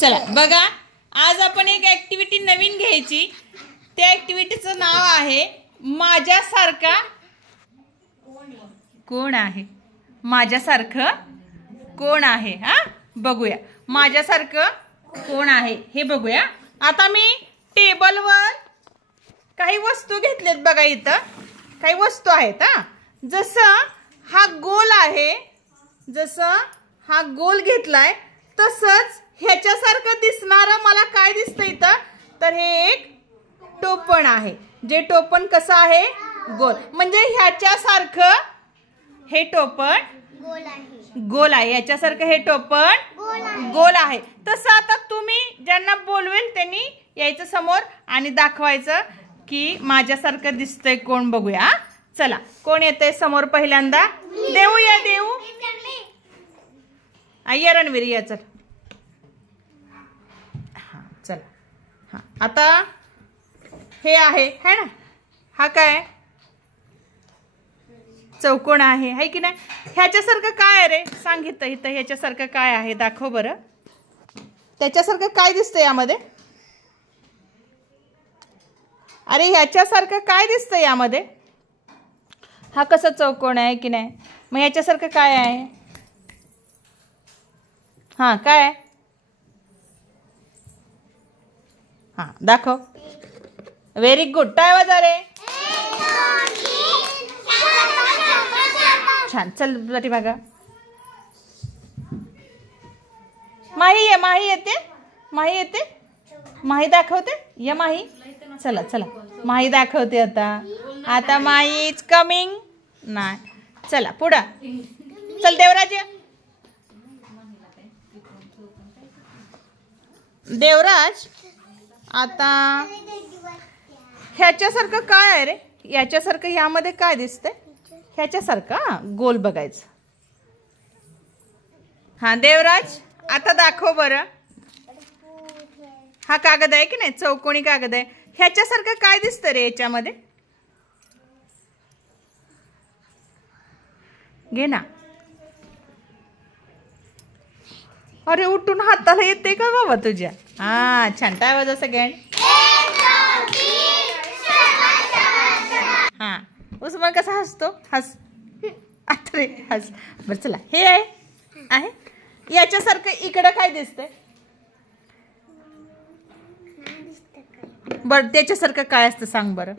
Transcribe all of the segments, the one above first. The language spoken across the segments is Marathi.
चला बघा, आज आपण एक ऍक्टिव्हिटी नवीन घ्यायची। त्या ऍक्टिव्हिटीचं नाव आहे माझ्यासारखा कोण आहे। माझ्यासारखं कोण आहे। हा बघूया माझ्यासारखं कोण आहे हे बघूया। आता मी टेबलवर काही वस्तू घेतलेत बघा, इथं काही वस्तू आहेत। हा जसं हा गोल आहे, जसं हा गोल घेतलाय तसंच ह्याच्यासारखं दिसणारं मला काय दिसतं इथं, तर हे एक टोपण आहे। जे टोपण कसं आहे, गोल, म्हणजे ह्याच्यासारखं हे टोपण गोल आहे। ह्याच्यासारखं हे टोपण गोल आहे। तसं आता तुम्ही ज्यांना बोलवेल त्यांनी यायचं समोर आणि दाखवायचं की माझ्यासारखं दिसतंय कोण, बघूया। चला कोण येतंय समोर पहिल्यांदा? देऊ या, देऊ या, रणवीर या, चल। हा चला, हा आता हे आहे ना, हा काय चौकोन आहे की नाही? ह्याच्यासारखं काय आहे रे, सांगितलं इथं ह्याच्यासारखं काय आहे, दाखव बरं। त्याच्यासारखं काय दिसतंय यामध्ये? अरे ह्याच्यासारखं काय दिसतंय यामध्ये? हा कसा चौकोन आहे की नाही? मग ह्याच्यासारखं काय आहे? हा काय आहे? हा दाखव। व्हेरी गुड, टाळ्या वाजवा रे। छान, चल जाती बघा। माही आहे, माही येते, माही येते, माही दाखवते, या माही, चला चला माही दाखवते आता। आता माही इज कमिंग नाही, चला पुढं चल। देवराज, देवराज आता ह्याच्यासारखं काय आहे रे? याच्यासारखं यामध्ये काय दिसतंय? ह्याच्यासारखं गोल बघायचं। हा देवराज आता दाखव बरं। हा कागद आहे की नाही, चौकोनी कागद आहे। ह्याच्यासारखं काय दिसतं रे याच्यामध्ये? घे ना। अरे उठून हाताला येते का बाबा तुझ्या? हा छान, टाळ्या वाजवा सगळ्यांनी। हा उस्मान कसा हसतो, हस आता रे हस। बरं चला, हे आहे याच्यासारखं इकडं काय दिसतंय? बरं त्याच्यासारखं काय असतं सांग बरं?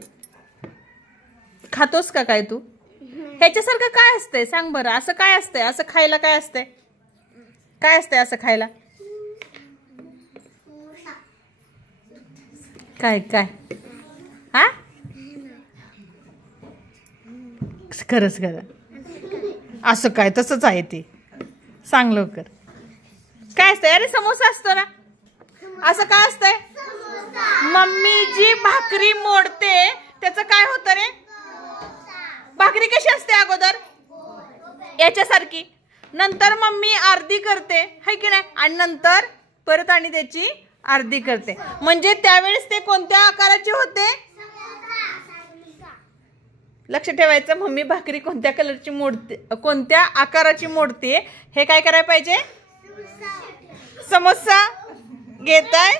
खातोस का काय तू? ह्याच्यासारखं काय असतंय सांग बरं? असं काय असतंय? असं खायला काय असतंय? काय असतंय असं खायला? काय काय? हा खरंच खरं असं काय? तसंच आहे ते, सांग लवकर। काय असतंय? अरे समोसा असतो ना, असं काय असतंय? मम्मी जी भाकरी मोडते त्याचं काय होतं रे? भाकरी कशी असते अगोदर? याच्यासारखी, नंतर मम्मी अर्धी करते है की नाही, आणि नंतर परत आणि त्याची अर्धी करते। म्हणजे त्यावेळेस ते कोणत्या आकाराचे होते? लक्ष ठेवायचं, मम्मी भाकरी कोणत्या कलरची मोडते, कोणत्या आकाराची मोडते, हे काय करायला पाहिजे? समोसा घेताय